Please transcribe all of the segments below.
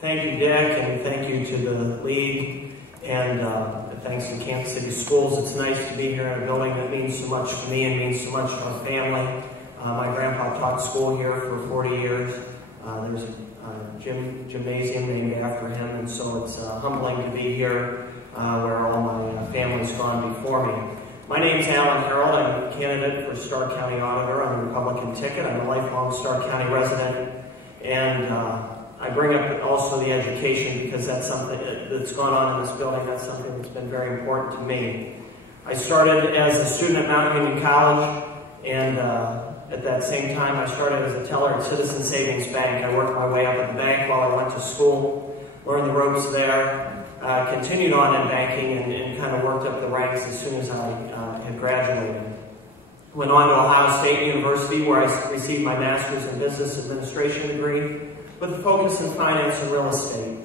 Thank you, Dick, and thank you to the league, and thanks to Kansas City Schools. It's nice to be here in a building that means so much to me and means so much to our family. My grandpa taught school here for 40 years. There's a gymnasium named after him, and so it's humbling to be here where all my family's gone before me. My name's Lwv Harold. I'm a candidate for Stark County Auditor on the Republican ticket. I'm a lifelong Stark County resident, and I bring up also the education because that's something that's gone on in this building. That's something that's been very important to me. I started as a student at Mount Union College, and at that same time I started as a teller at Citizen Savings Bank. I worked my way up at the bank while I went to school, learned the ropes there, continued on in banking, and kind of worked up the ranks as soon as I had graduated. Went on to Ohio State University where I received my master's in business administration degree with a focus in finance and real estate,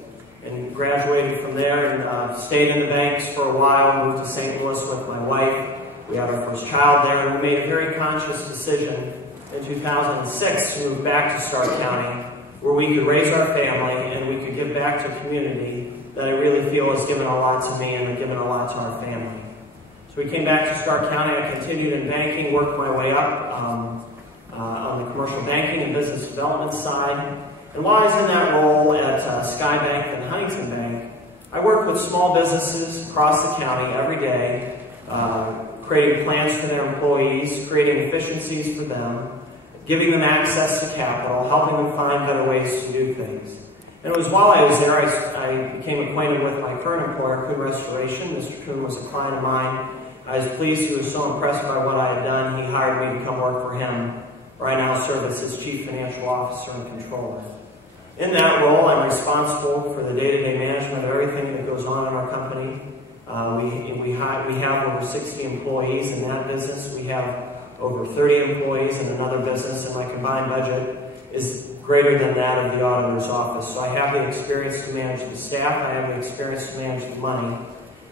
and graduated from there and stayed in the banks for a while, moved to St. Louis with my wife. We had our first child there, and we made a very conscious decision in 2006 to move back to Stark County where we could raise our family and we could give back to a community that I really feel has given a lot to me and given a lot to our family. So we came back to Stark County. I continued in banking, worked my way up on the commercial banking and business development side. And while I was in that role at Sky Bank and Huntington Bank, I worked with small businesses across the county every day, creating plans for their employees, creating efficiencies for them, giving them access to capital, helping them find better ways to do things. And it was while I was there I became acquainted with my current employer, Kuhn Restoration. Mr. Kuhn was a client of mine. I was pleased. He was so impressed by what I had done, he hired me to come work for him, where I now serve as his Chief Financial Officer and Controller. In that role, I'm responsible for the day-to-day management of everything that goes on in our company. We have over 60 employees in that business. We have over 30 employees in another business, and my combined budget is greater than that of the auditor's office. So I have the experience to manage the staff. I have the experience to manage the money.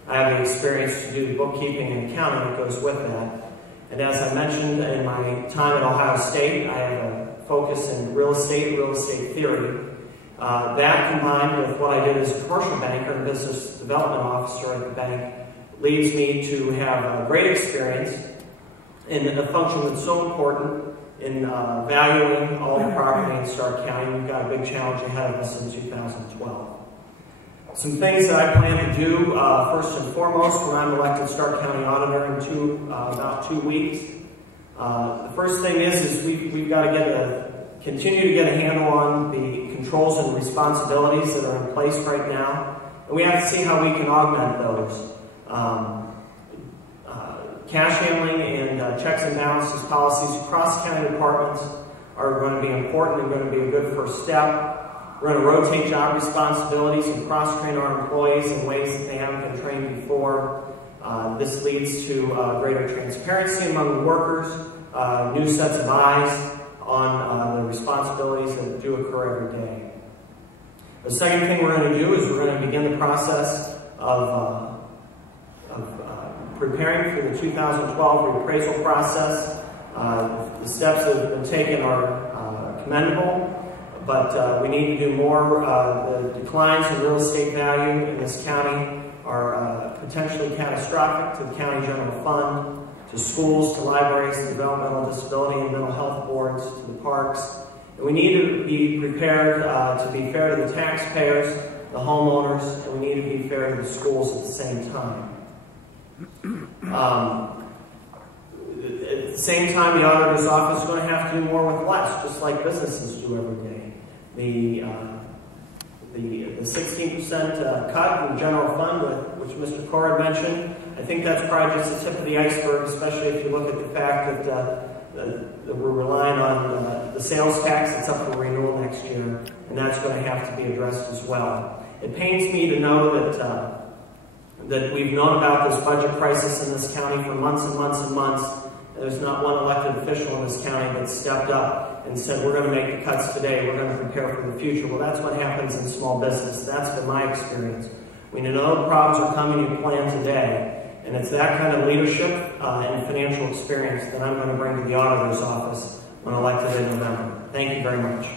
I have the experience to do the bookkeeping and accounting that goes with that. And as I mentioned in my time at Ohio State, I have a focus in real estate theory. That combined with what I did as a commercial banker and business development officer at the bank leads me to have a great experience in a function that's so important in valuing all the property in Stark County. We've got a big challenge ahead of us in 2012. Some things that I plan to do, first and foremost, when I'm elected Stark County Auditor in about 2 weeks. The first thing is we've got to continue to get a handle on the controls and responsibilities that are in place right now, and we have to see how we can augment those. Cash handling and checks and balances policies across county departments are going to be important and going to be a good first step. We're going to rotate job responsibilities and cross-train our employees in ways that they haven't been trained before. This leads to greater transparency among the workers, new sets of eyes on the responsibilities that do occur every day. The second thing we're going to do is we're going to begin the process of preparing for the 2012 reappraisal process. The steps that have been taken are commendable, but we need to do more. The declines in real estate value in this county are potentially catastrophic to the county general fund, to schools, to libraries, to developmental disability and mental health boards, to the parks. And we need to be prepared to be fair to the taxpayers, the homeowners, and we need to be fair to the schools at the same time. At the same time, the auditor's office is going to have to do more with less, just like businesses do every day. The 16% cut in the general fund, which Mr. Corr had mentioned, I think that's probably just the tip of the iceberg, especially if you look at the fact that we're relying on the sales tax that's up for renewal next year, and that's going to have to be addressed as well. It pains me to know that we've known about this budget crisis in this county for months and months and months. There's not one elected official in this county that stepped up and said, we're going to make the cuts today, we're going to prepare for the future. Well, that's what happens in small business. That's been my experience. When you know the problems are coming, you plan today. And it's that kind of leadership and financial experience that I'm going to bring to the auditor's office when elected in November. Thank you very much.